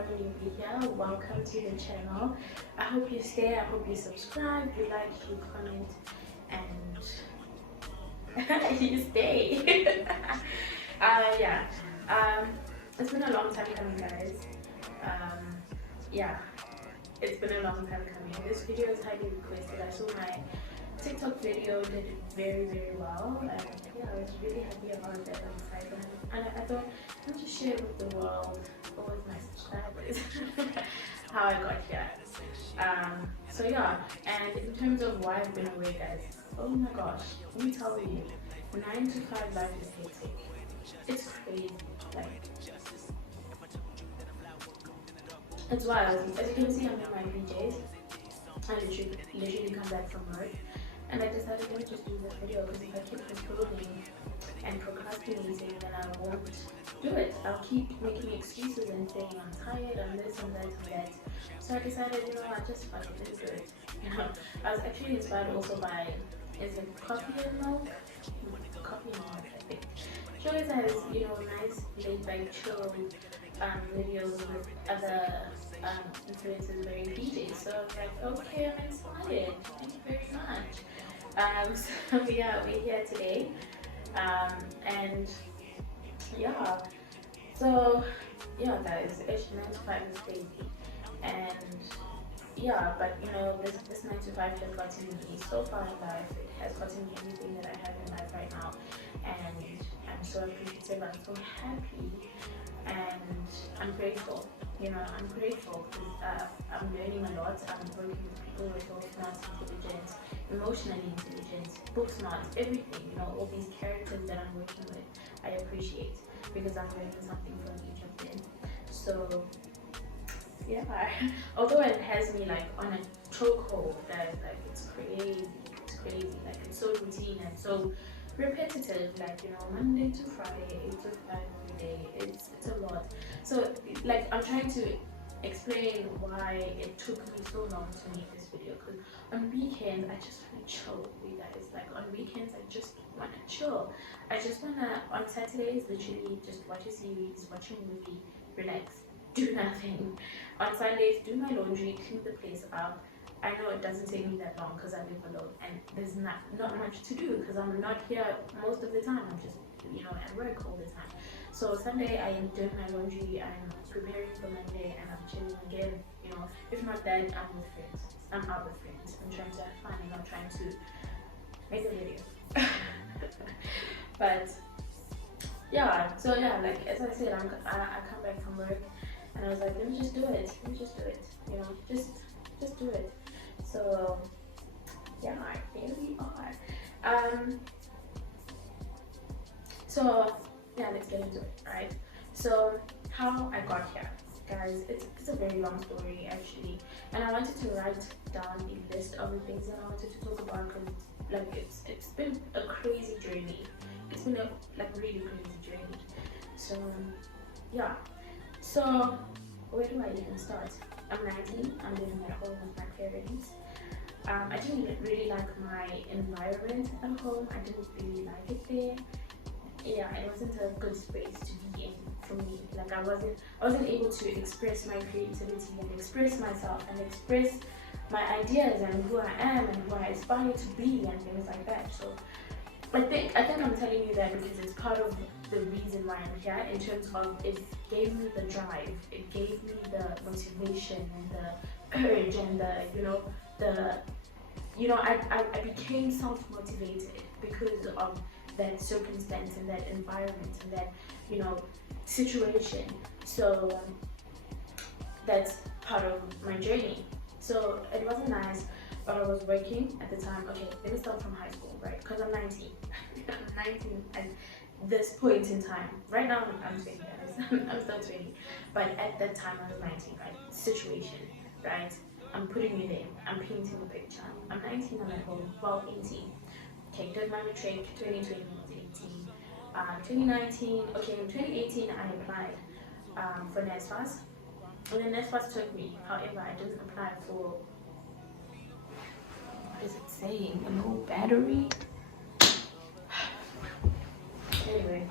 are newly here, welcome to the channel. I hope you stay, I hope you subscribe, you like, you comment, and you stay. Yeah, it's been a long time coming, guys. Yeah, it's been a long time coming. This video is highly requested. I saw my TikTok video did very well, and yeah, I was really happy about that. I'm excited, and I thought let me just share with the world or with my subscribers how I got here. So yeah, and in terms of why I've been away, guys, oh my gosh, let me tell you, 9 to 5 life is hectic. It's crazy, like it's wild. As you can see, I'm in my PJs. I literally come back from work, and I decided let me just do this video because if I keep postponing and procrastinating, then I won't do it. I'll keep making excuses and saying I'm tired, I'm this and that and that. So I decided, you know what, just fuck it, let's do it. You know, I was actually inspired also by, is it Coffee and Milk? Coffee and Milk, I think. She always has, you know, nice laid back chill videos with other influencers wearing PJs. So I was like, okay, I'm inspired. Thank you very much. So yeah, we're here today. And yeah, so yeah, guys, it's 9 to 5 is crazy, and yeah, but you know, this 9 to 5 has gotten me so far in life. It has gotten me everything that I have in life right now, and I'm so appreciative. I'm so happy, and I'm grateful. You know, I'm grateful because I'm learning a lot. I'm working with people who are so smart, intelligent, emotionally intelligent, book smart, everything. You know, all these characters that I'm working with, I appreciate because I'm learning something from each of them. So yeah, although it has me like on a chokehold, that like it's crazy, like it's so routine and so repetitive, like, you know, Monday to Friday, 8 to 5 every day. It's a lot. So like I'm trying to explain why it took me so long to make this video, because on weekends I just want to chill with you guys. Like on weekends I just want to chill. I just want to, on Saturdays, literally just watch a series, watch a movie, relax, do nothing. On Sundays, do my laundry, clean the place up. I know it doesn't take me that long because I live alone and there's not much to do because I'm not here most of the time. I'm just, you know, at work all the time. So Sunday I am doing my laundry, I'm preparing for Monday, and I'm chilling again. You know, if not that, I'm with friends. I'm out with friends. I'm trying to have fun. I'm not trying to make a video. But yeah, so yeah, like as I said, I come back from work and I was like, let me just do it. Let me just do it. You know, just do it. So yeah, here we are. So yeah, let's get into it, right? So how I got here, guys, it's a very long story actually, and I wanted to write down a list of the things that I wanted to talk about because like it's been a crazy journey. It's been a like really crazy journey. So yeah, so where do I even start? I'm 19, I'm living at home with my parents. I didn't really like my environment at home. I didn't really like it there. Yeah, it wasn't a good space to be in for me. Like I wasn't able to express my creativity and express myself and express my ideas and who I am and who I aspire to be and things like that. So I think I'm telling you that because it's part of the reason why I'm here, in terms of it gave me the drive, it gave me the motivation and the courage and I became self-motivated because of that circumstance and that environment and that, you know, situation. So that's part of my journey. So it wasn't nice, but I was working at the time. Okay, let me start from high school, right? Because I'm 19. I'm 19 at this point in time. Right now, I'm 20, guys. I'm still 20. But at that time, I was 19, right? Situation, right? I'm putting you there. I'm painting a picture. I'm 19, I'm at home. Well, 18. Okay, did my matric, 2020 was 18. 2019, okay, in 2018, I applied for NSFAS. And then NSFAS took me. However, I didn't apply for, what is it saying? A low battery? Anyway,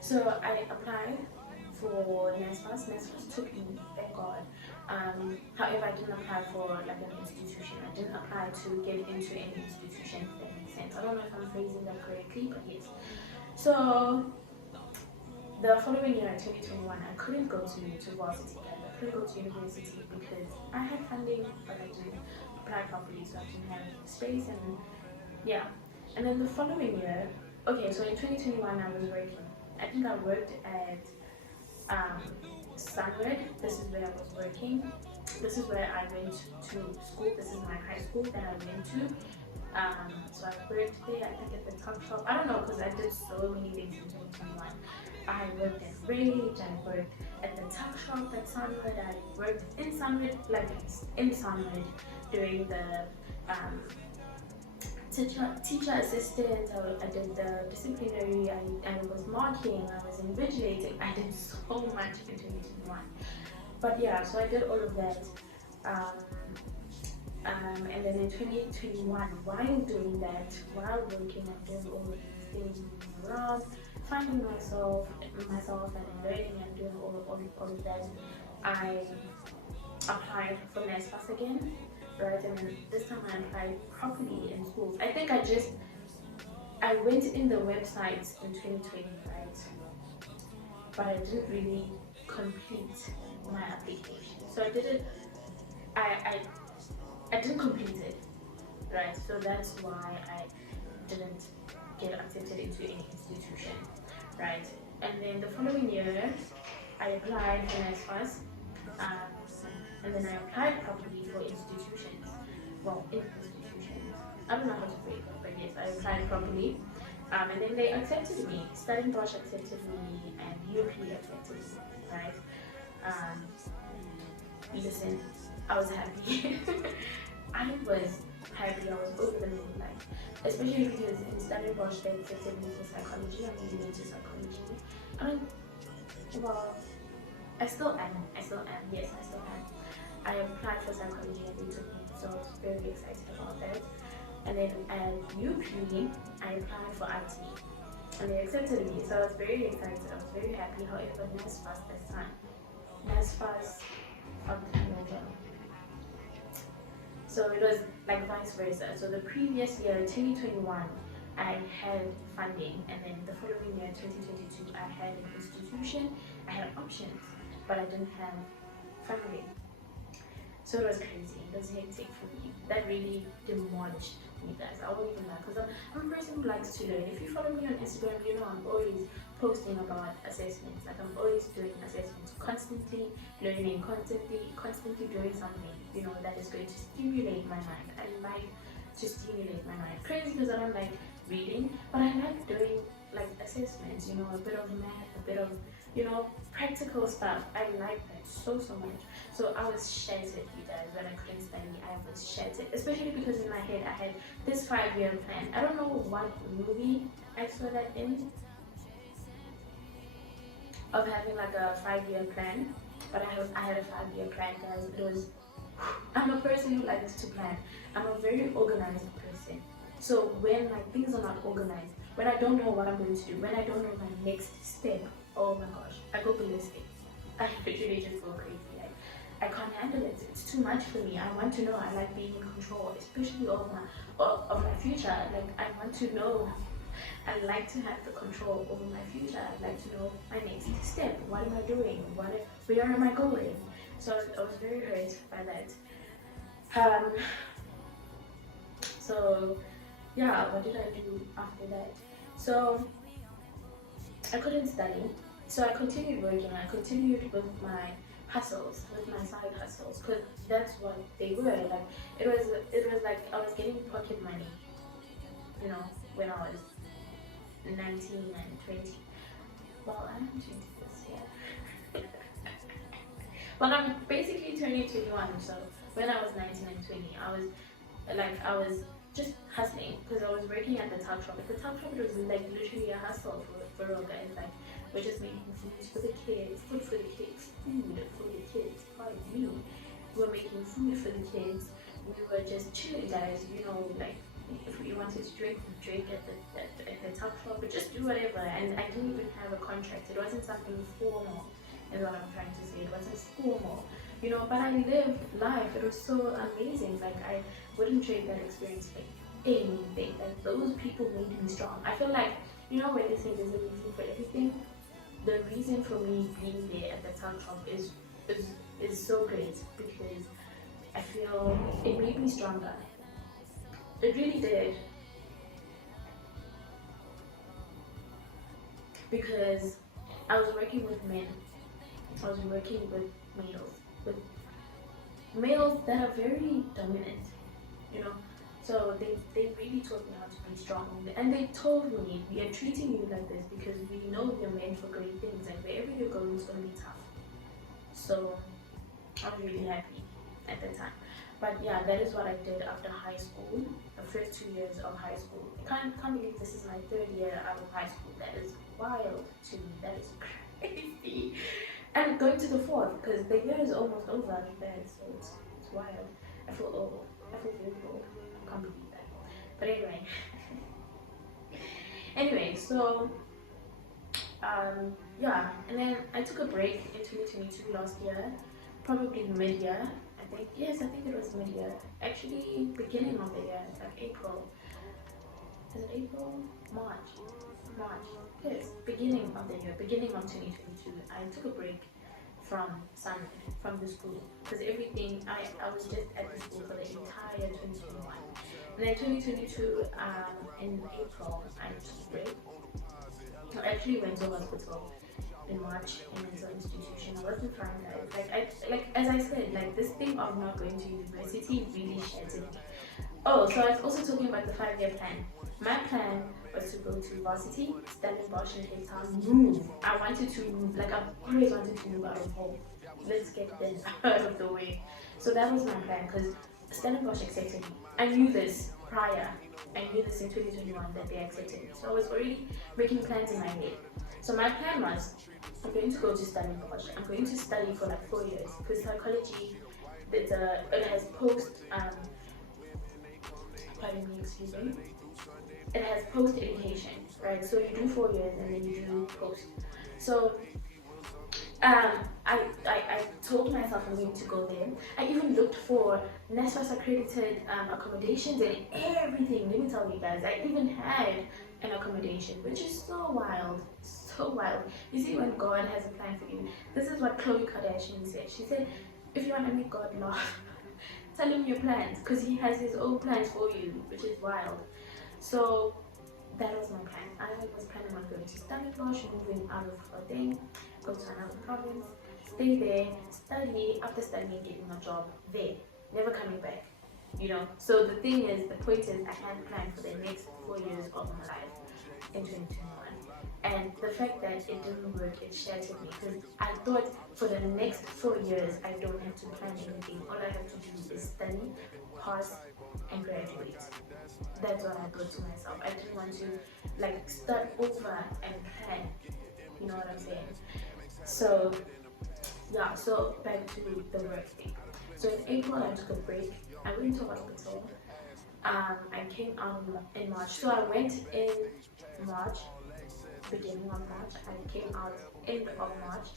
so I applied for NSFAS. NSFAS took me, thank God. However, I didn't apply for like an institution. I didn't apply to get into any institution, if that makes sense. I don't know if I'm phrasing that correctly, but yes. So the following year, 2021, I couldn't go to varsity, guys. I couldn't go to university because I had funding, but I didn't apply properly, so I didn't have space, and yeah. And then the following year, okay, so in 2021, I was working. I think I worked at Sunwood. This is where I was working. This is where I went to school. This is my high school that I went to. So I worked there, I think at the tuck shop. I don't know, because I did so many things in 2021. I worked at Rage, I worked at the tuck shop at Sunwood, I worked in Sunwood, like in Sunwood, doing the teacher assistant. I did the disciplinary, I was marking, I was invigilating. I did so much in 2021. But yeah, so I did all of that. And then in 2021, while doing that, while working and doing all of these things, moving around, finding myself and learning and doing all of that, I applied for NSFAS again, right? And then this time I applied properly in schools. I think I went in the website in 2020, right? But I didn't really complete my application. So I did it, I didn't complete it, right? So that's why I didn't get accepted into any institution, right? And then the following year, I applied for NSFAS, and then I applied properly for institutions. Well, in institutions. I don't know how to phrase it, but yes, I applied properly. And then they accepted me. Stellenbosch accepted me, and UP accepted me, right? Listen, I was happy. I was happy, I was over the moon, like, especially because in Stellenbosch they accepted me for psychology. I'm moving into psychology. I mean, well, I still am, yes, I still am. I applied for psychology and they took me, so I was very excited about that. And then at UP, I applied for IT, and they accepted me, so I was very excited, I was very happy. However, NSFAS this time, NSFAS fucked me over. So it was like vice versa. So the previous year, 2021, I had funding, and then the following year, 2022, I had an institution, I had options, but I didn't have funding. So it was crazy, it was hectic for me. That really demolished me, guys. I won't even lie, because I'm a person who likes to learn. If you follow me on Instagram, you know I'm always posting about assessments. Like, I'm always doing assessments, constantly learning, constantly doing something, you know, that is going to stimulate my mind. I like to stimulate my mind. Crazy because I don't like reading, but I like doing like assessments, you know, a bit of math, a bit of, you know, practical stuff. I like that so much. So I was shattered, you guys, when I couldn't study. I was shattered, especially because in my head I had this 5-year plan. I don't know what movie I saw that in, of having like a 5-year plan, but I had a 5-year plan, guys. It was, I'm a person who likes to plan. I'm a very organized person. So when like things are not organized, when I don't know what I'm going to do, when I don't know my next step, oh my gosh, I go ballistic. I literally just go crazy. I can't handle it. It's too much for me. I want to know. I like being in control, especially of my future. Like, I want to know. I like to have the control over my future. I like to know my next step. What am I doing? Where am I going? So I was very hurt by that. So yeah, what did I do after that? So I couldn't study. So I continued working. I continued with my hustles, with my side hustles, because that's what they were. Like, it was like I was getting pocket money, you know, when I was 19 and 20. Well, I'm 20 this year. Well, I'm basically turning 21. So when I was 19 and 20, I was just hustling, because I was working at the tuck shop. At the tuck shop, it was like literally a hustle for real, guys. Like, we're just making food for the kids, pardon me. We were making food for the kids. We were just chilling, guys. You know, like, if we wanted to drink, we drink at the tuck shop, but just do whatever. And I didn't even have a contract. It wasn't something formal. is what I'm trying to say. It wasn't school more, you know, but I lived life. It was so amazing. Like, I wouldn't trade that experience for anything. Like, those people made me strong. I feel like, you know, when they say there's a reason for everything, the reason for me being there at the town shop is is so great because I feel it made me stronger. It really did, because I was working with men. I was working with with males that are very dominant, you know. So they really taught me how to be strong. And they told me, we are treating you like this because we know you're meant for great things and wherever you're going is going to be tough. So I'm really happy at that time. But yeah, that is what I did after high school, the first 2 years of high school. I can't believe this is my third year out of high school. That is wild to me. That is crazy. And going to the fourth, because the year is almost over after that, so it's wild. I feel old. I feel very old. I can't believe that. But anyway. Anyway, so yeah, and then I took a break in 2022 last year, probably mid-year. I think, yes, I think it was mid-year. Actually, beginning of the year, like April. Is it April? March. March. Yes, beginning of the year, beginning of 2022. I took a break from the school because everything I was just at the school for the entire 2021. And then 2022 in April I took a break. I actually went to hospital in March in mental institution. I wasn't fine, guys. Like as I said, like this thing of not going to university really shattered me. Oh, so I was also talking about the 5-year plan. My plan was to go to varsity, Stellenbosch in Cape Town, move. I wanted to move, like I've always wanted to move out of home. Let's get this out of the way. So that was my plan because Stellenbosch accepted me. I knew this prior. I knew this in 2021 that they accepted me. So I was already making plans in my head. So my plan was, I'm going to go to Stellenbosch. I'm going to study for like 4 years because psychology, it has pardon me, excuse me, it has post education, right? So you do 4 years and then you do post. So I told myself I'm going to go there. I even looked for NSFAS accredited accommodations and everything. Let me tell you guys, I even had an accommodation, which is so wild, so wild. You see, when God has a plan for you, this is what Khloe Kardashian said. She said, if you want to make God laugh, tell him your plans, because he has his own plans for you, which is wild. So that was my plan. I was planning on going to Stellenbosch, moving out of Gauteng, go to another province, stay there, study, after studying, getting a job there, never coming back. You know, so the thing is, the point is, I had planned for the next 4 years of my life in 2021. And the fact that it didn't work, it shattered me because I thought for the next 4 years, I don't have to plan anything. All I have to do is study, pass, and graduate. That's what I thought to myself. I didn't want to like start over and plan. You know what I'm saying? So yeah, so back to the work thing. So in April I took a break. I went to hospital. I came out in March. So I went in March, beginning of March. I came out end of March.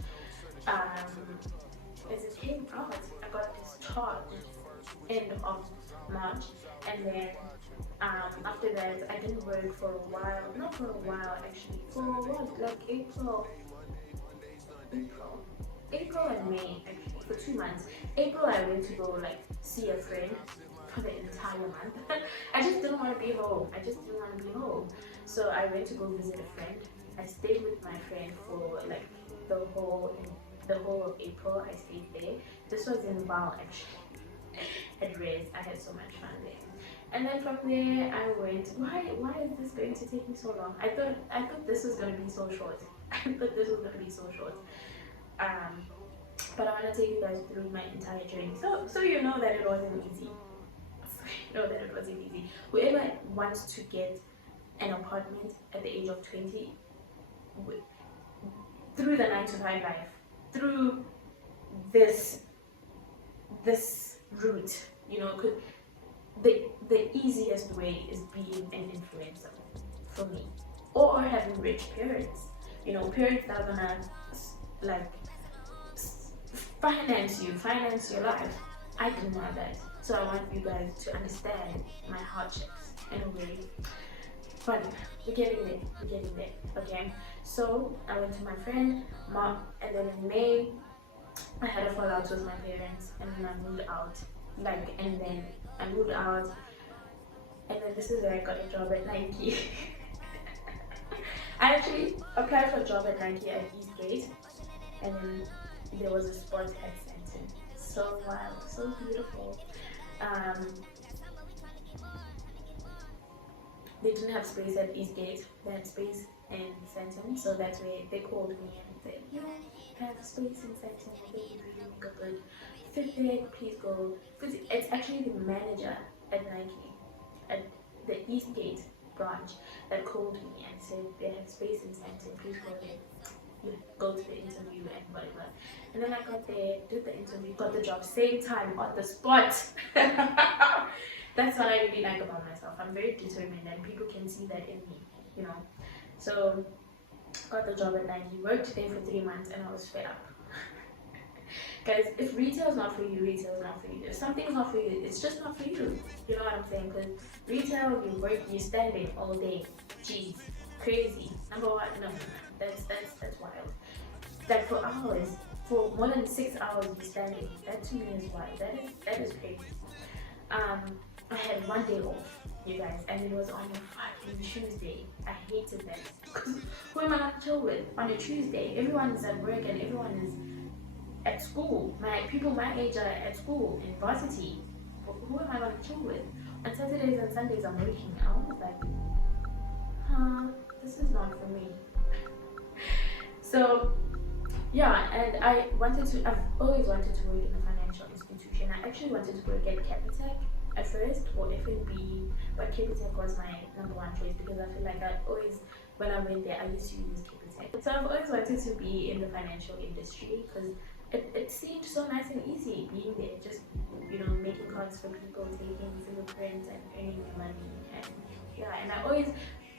As it came out, I got discharged end of March, and then after that I didn't work for a while. Not for a while actually. For what? Like April and May actually, for 2 months. April I went to go like see a friend for the entire month. I just didn't want to be home. So I went to go visit a friend. I stayed with my friend for like the whole of April. I stayed there. This was in Val actually. At Rez. I had so much fun there. And then from there I went, why is this going to take me so long? I thought this was gonna be so short. But I want to take you guys through my entire journey. So you know that it wasn't easy. Whoever wants to get an apartment at the age of 20, through the 9 to 5 life, through this route, you know, because the easiest way is being an influencer for me, or having rich parents. You know, parents that are gonna like finance your life. I didn't know that. So I want you guys to understand my hardships in a way. But we're getting there, okay? So I went to my friend, mom, and then in May, I had a fallout with my parents, and then I moved out. And then I moved out, and then this is where I got a job at Nike. I actually applied for a job at Nike at Eastgate, and then there was a spot at Stanton. So wild, so beautiful. Um, they didn't have space at Eastgate, they had space in Stanton, so that's where they called me and said, you know, I have space in Stanton, I think you really make a good fit there, please go. Because it's actually the manager at Nike, at the Eastgate branch, that called me and said they have space in Stanton, please go there. Go to the interview and whatever. And then I got there, did the interview, got the job, same time, on the spot. That's what I really like about myself. I'm very determined and people can see that in me, you know. So, got the job at Nike, worked there for 3 months and I was fed up. Guys, if retail is not for you, retail is not for you. If something's not for you, it's just not for you. You know what I'm saying? Because retail, you're standing all day. Jeez, crazy. Number one, no. That's wild. Like for hours, for more than 6 hours you're standing. That to me is wild. That is crazy. I had 1 day off, you guys, and it was on a fucking Tuesday. I hated that. Who am I gonna chill with on a Tuesday? Everyone is at work and everyone is at school. People my age are at school in varsity. Who am I gonna chill with? On Saturdays and Sundays I'm working. I was like, this is not for me. So yeah, and I've always wanted to work in a financial institution. I actually wanted to work at Capitec at first, or FNB, but Capitec was my number one choice because I feel like when I went there, I used to use Capitec. So I've always wanted to be in the financial industry because it seemed so nice and easy being there, just, you know, making cards for people, taking fingerprints and earning money. And yeah, and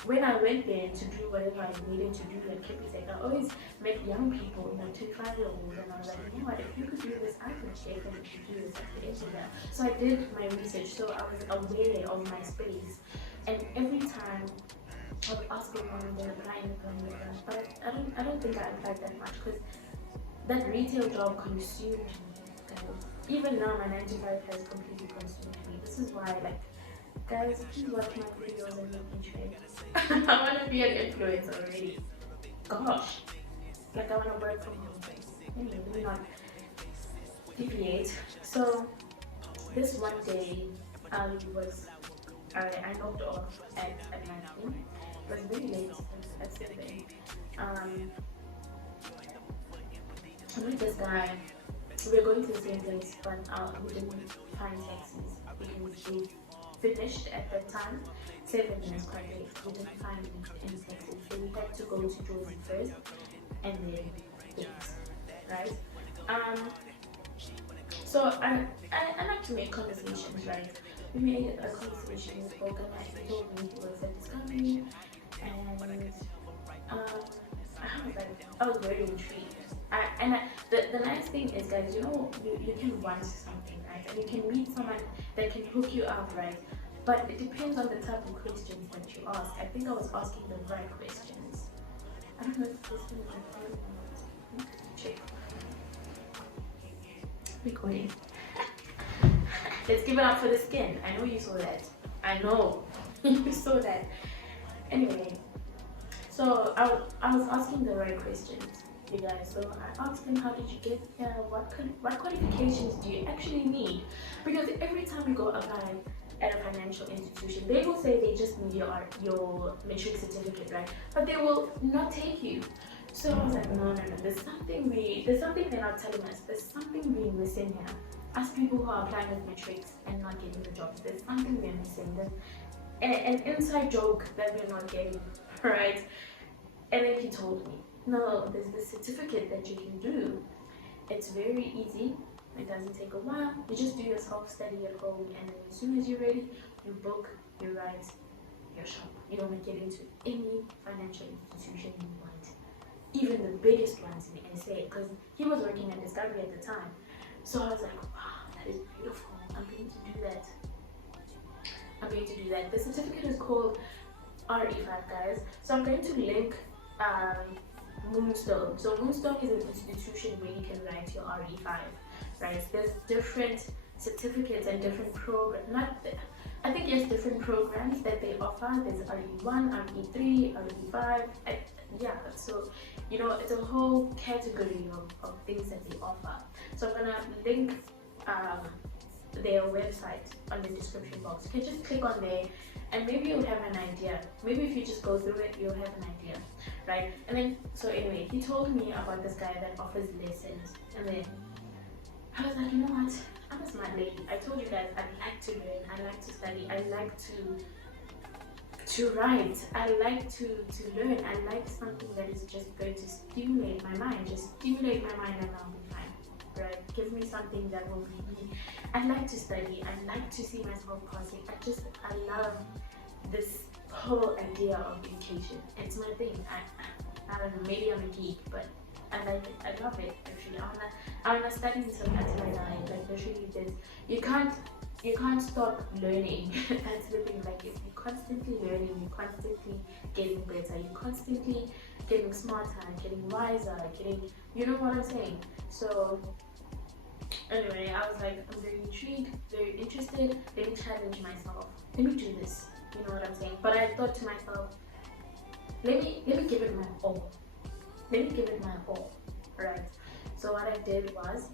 when I went there to do whatever I needed to do at Capitec, I always met young people, 25-year-olds, and I was like, you know what, if you could do this, I could definitely do this at the internet. So I did my research, so I was aware of my space, and every time I would ask everyone and then applying, but I don't think I applied that much because that retail job consumed me. Even now, my 9 to 5 has completely consumed me. This is why, like, guys, please watch my videos and make me trade. I want to be an influencer already. Gosh, like I want to work from home. Anyway, let me not deviate. So this one day, I knocked off at 19. It was very late at 7. I met this guy. We were going to the same place, but we didn't find taxis because we finished at that time. 7 minutes quite late. We didn't find any taxis, so we had to go to Josie first and then wait, right? So I like to make conversations, right? We made a conversation, we spoke, and he told me he was at this company, and I was very intrigued. The nice thing is, guys, you know, you can want something, right? And you can meet someone that can hook you up, right? But it depends on the type of questions that you ask. I think I was asking the right questions. I don't know if this thing is recording or not. Check. Recording. Let's give it up for the skin. I know you saw that. I know you saw that. Anyway, so I was asking the right questions, you guys. So I asked him, how did you get here? What qualifications do you actually need? Because every time you go apply at a financial institution, they will say they just need your matric certificate, right? But they will not take you. So I was like, no, there's something they're not telling us. There's something we're missing here. As people who are applying with matrics and not getting the jobs, there's something we're missing. There's an inside joke that we're not getting, right? And then he told me, no, there's this certificate that you can do. It's very easy. It doesn't take a while. You just do your self-study at home, and then as soon as you're ready, you book, you write, your shop. You don't get into any financial institution you want. even the biggest ones in SA, because he was working at Discovery at the time. So I was like, wow, that is beautiful. I'm going to do that. I'm going to do that. The certificate is called RE5, guys. So I'm going to link Moonstone. So Moonstone is an institution where you can write your RE5, right? There's different certificates and different programs. I think there's different programs that they offer. There's RE1, RE3, RE5. Yeah, so you know, it's a whole category of things that they offer. So I'm gonna link their website on the description box. You can just click on there and maybe you'll have an idea. Maybe if you just go through it, you'll have an idea, right? And then, so anyway, he told me about this guy that offers lessons. And then I was like, you know what? I'm a smart lady. I told you guys I like to learn, I like to study, I like to write, I like to learn. I like something that is just going to stimulate my mind, just stimulate my mind, and I'll be fine, right? Give me something that will be me. I like to study, I like to see myself passing. I love this whole idea of education. It's my thing. I don't know, maybe I'm a geek, but I like it. I love it actually. I wanna study until I die. Like literally this. You can't stop learning. That's the thing. Like if you're constantly learning, you're constantly getting better, you're constantly getting smarter, getting wiser, you know what I'm saying? So anyway, I was like, I'm very intrigued, very interested. Let me challenge myself. Let me do this. You know what I'm saying? But I thought to myself, let me give it my all. Let me give it my all. Right. So what I did was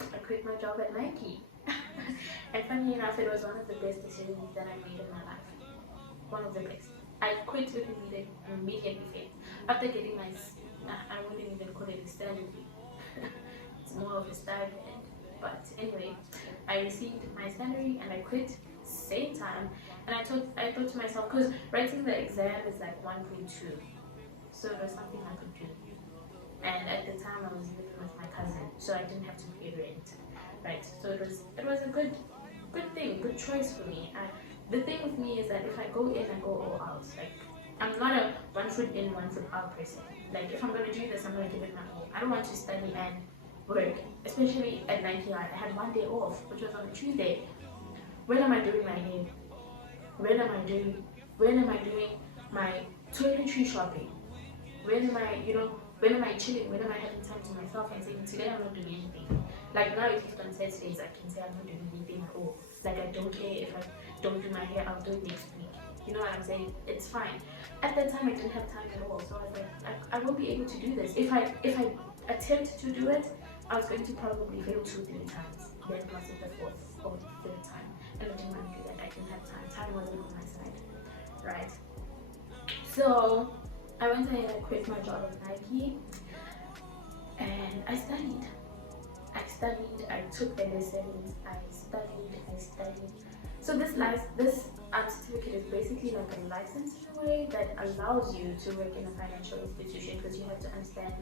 I quit my job at Nike. And funny enough, it was one of the best decisions that I made in my life. One of the best. I quit immediately after getting my, I wouldn't even call it a salary. It's more of a stipend. But anyway, I received my salary and I quit same time. And I thought to myself, because writing the exam is like 1.2, so it was something I could do. And at the time I was living with my cousin, so I didn't have to pay rent, right? So it was a good thing, good choice for me. The thing with me is that if I go in, I go all out. Like I'm not a 1 foot in, 1 foot out person. Like if I'm gonna do this, I'm gonna give it my all. I don't want to study and work, especially at 9 I had 1 day off, which was on a Tuesday. When am I doing my hair? When am I doing my toiletry shopping? When am I chilling? When am I having time to myself and saying, today I'm not doing anything? Like now, if it's on Saturdays, I can say I'm not doing anything at all. Like I don't care if I don't do my hair, I'll do it next week. You know what I'm saying? It's fine. At that time, I didn't have time at all. So I was like, I won't be able to do this. If I attempt to do it, I was going to probably fail 2-3 times. Then plus the 4th or 5th time. And I didn't want to do that. I didn't have time. Time wasn't on my side. Right? So I went ahead and quit my job at Nike and I studied. I took the lessons, I studied. So this certificate is basically like a license in a way that allows you to work in a financial institution, because you have to understand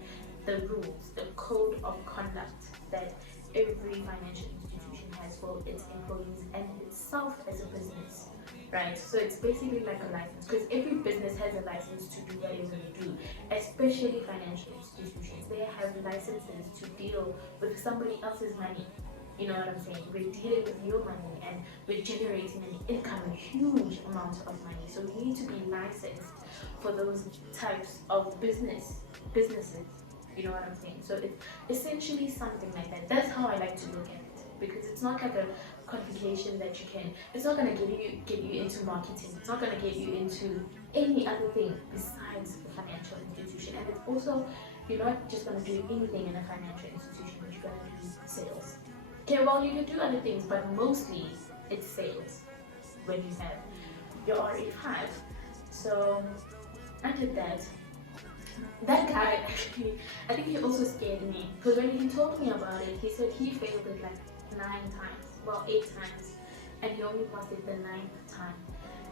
the rules, the code of conduct that every financial institution has for its employees and itself as a business. Right, so it's basically like a license, because every business has a license to do whatever they do, especially financial institutions. They have licenses to deal with somebody else's money. You know what I'm saying? We're dealing with your money and we're generating an income, a huge amount of money. So we need to be licensed for those types of businesses. You know what I'm saying? So it's essentially something like that. That's how I like to look at it, because it's not like a qualification that you can, it's not going to get you into marketing, it's not going to get you into any other thing besides the financial institution. And it's also, you're not just going to do anything in a financial institution, but you're going to do sales. Okay, well, you can do other things, but mostly it's sales when you have your RE5. So I did that. That guy actually, I think he also scared me, because when he told me about it, he said he failed it like 9 times. Well, 8 times, and he only passed it the 9th time.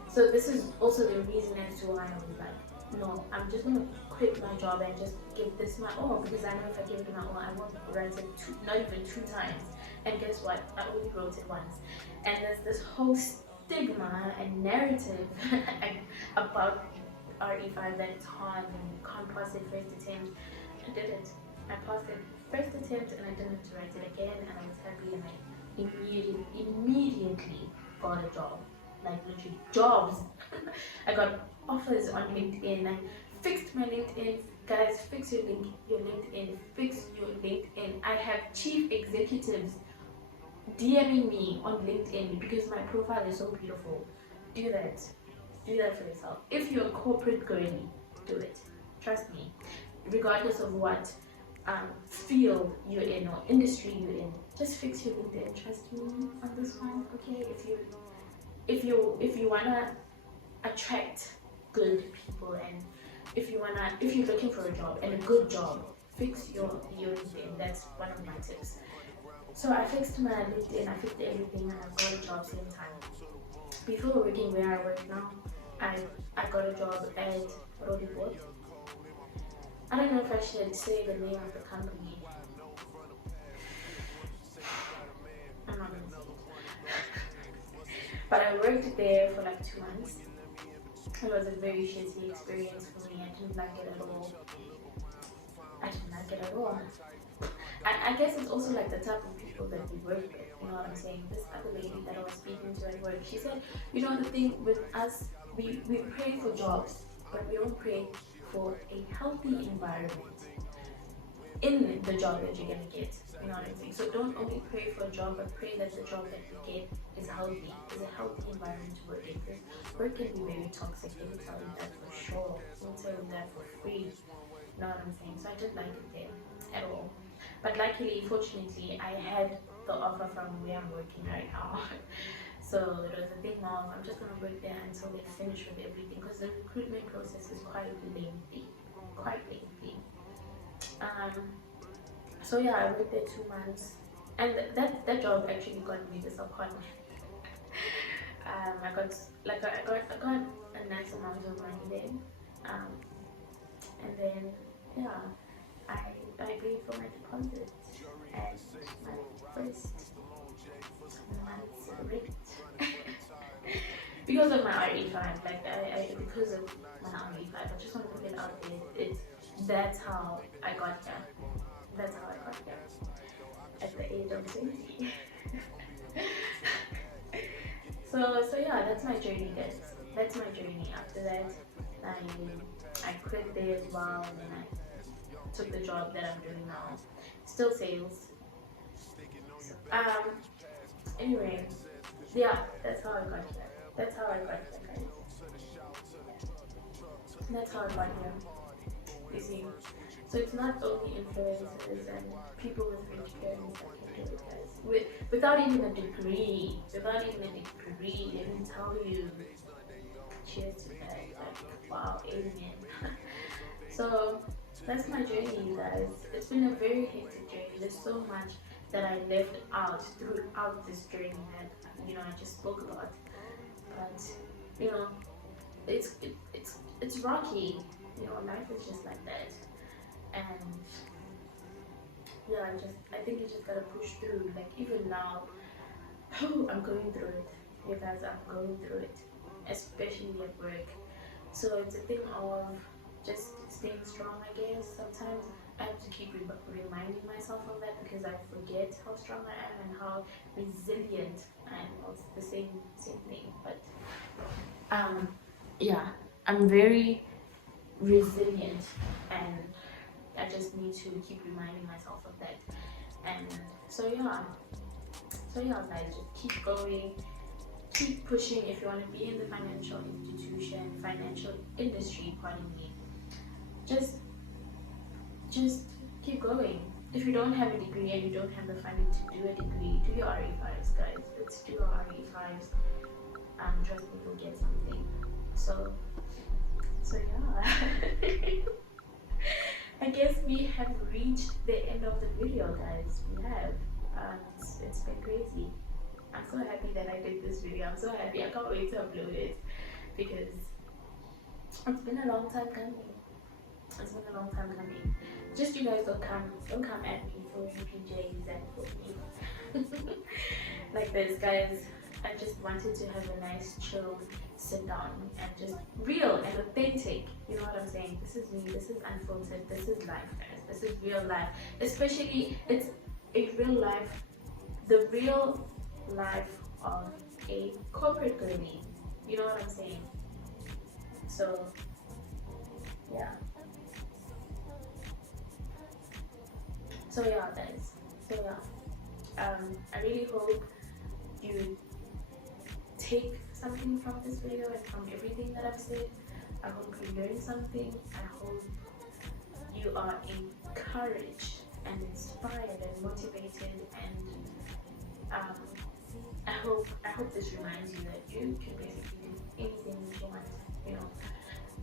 So this is also the reason as to why I was like, no, I'm just gonna quit my job and just give this my all, because I know if I give it my all, I won't write it not even 2 times. And guess what? I only wrote it once. And there's this whole stigma and narrative about RE5 that it's hard and you can't pass it first attempt. I did it. I passed it first attempt and I didn't have to write it again, and I was happy, and I immediately got a job. Like literally jobs. I got offers on LinkedIn. I fixed my LinkedIn. Guys, fix your LinkedIn. Fix your LinkedIn. I have chief executives DMing me on LinkedIn because my profile is so beautiful. Do that. Do that for yourself. If you're a corporate girly, do it. Trust me. Regardless of what field you're in or industry you're in, just fix your LinkedIn. Trust me on this one, okay? If you wanna attract good people, and if you're looking for a job and a good job, fix your LinkedIn. That's one of my tips. So I fixed my LinkedIn, I fixed everything, and I got a job same time. Before working where I work now, I got a job at Rodiport. I don't know if I should say the name of the company. I'm not gonna say it. But I worked there for like 2 months. It was a very shitty experience for me. I didn't like it at all. I didn't like it at all. I guess it's also like the type of people that we work with, you know what I'm saying? This other lady that I was speaking to at work, she said, you know, the thing with us, we pray for jobs, but we don't pray for a healthy environment in the job that you're gonna get, you know what I'm saying? So don't only pray for a job, but pray that the job that you get is healthy, is a healthy environment to work in, because work can be very toxic. They will tell you that for sure, they will tell you that for free, you know what I'm saying? So I didn't like it there at all. But luckily, fortunately, I had the offer from where I'm working right now. So it was a thing of, I'm just gonna work there until they finish with everything, because the recruitment process is quite lengthy, quite lengthy. So yeah, I worked there 2 months, and that job actually got me this apartment. I got a nice amount of money then, and then yeah, I paid for my deposit and my first month's rent. Because of my RE5, like because of my RE5, I just want to put it out there. That's how I got here. That's how I got here at the age of 20. So yeah, that's my journey, guys. That's my journey. After that, I quit there as well, and then I took the job that I'm doing now. Still sales. Anyway, yeah, that's how I got here. That's how I got here, guys. That's how I got here. You see. So it's not only influencers and people with rich parents that can do it, guys. Without even a degree, they didn't tell you. Cheers to that. Like, wow, amen. So that's my journey, you guys. It's been a very hectic journey. There's so much that I left out throughout this journey that, you know, I just spoke about. But you know, it's rocky. You know, life is just like that. And yeah, I think you just gotta push through. Like even now, I'm going through it. You guys, I'm going through it, especially at work. So it's a thing of just staying strong, I guess. Sometimes I have to keep reminding myself of that, because I forget how strong I am and how resilient I am. It's the same thing, but yeah, I'm very resilient, and I just need to keep reminding myself of that. And so yeah, guys, just keep going, keep pushing. If you want to be in the financial industry, pardon me, just keep going. If you don't have a degree and you don't have the funding to do a degree, do your RE5s, guys. Let's do our RE5s. Trust me, you'll get something. So yeah. I guess we have reached the end of the video, guys. We have. It's been crazy. I'm so happy that I did this video. I'm so happy. I can't wait to upload it, because it's been a long time coming. It's been a long time coming. Just you guys don't come at me for PJs and for me like this, guys. I just wanted to have a nice chill sit down and just real and authentic. You know what I'm saying? This is me, this is unfiltered, this is life, guys. This is real life. Especially it's a real life, the real life of a corporate girly. You know what I'm saying? So yeah. So yeah, guys. So yeah. I really hope you take something from this video and from everything that I've said. I hope you learn something. I hope you are encouraged and inspired and motivated, and um, I hope this reminds you that you can basically do anything that you want, you know,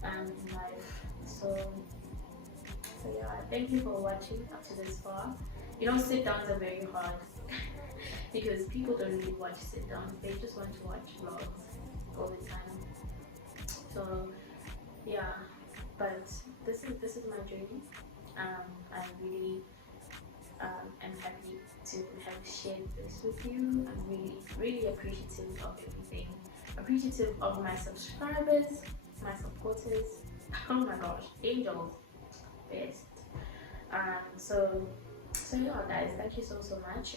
in life. So yeah, thank you for watching up to this far. You know, sit downs are very hard because people don't really watch sit downs. They just want to watch vlogs all the time. So yeah, but this is my journey. I really am happy to have shared this with you. I'm really appreciative of everything. Appreciative of my subscribers, my supporters. Oh my gosh, angels, best. So yeah, guys, thank you so much.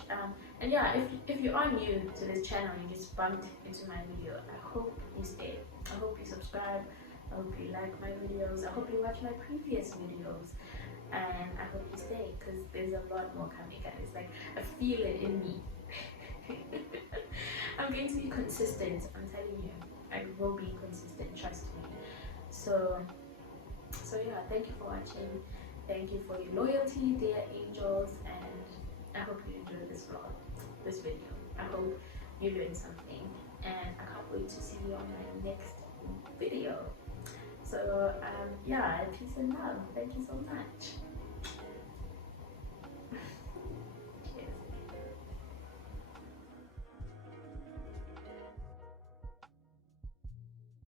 And yeah, if you are new to this channel, you just bumped into my video, I hope you stay. I hope you subscribe. I hope you like my videos. I hope you watch my previous videos, and I hope you stay because there's a lot more coming, guys. Like, I feel it in me. I'm going to be consistent. I'm telling you, I will be consistent. Trust me. So yeah, thank you for watching. Thank you for your loyalty, dear angels, and I hope you enjoyed this vlog, this video. I hope you learned something, and I can't wait to see you on my next video. So yeah, peace and love. Thank you so much.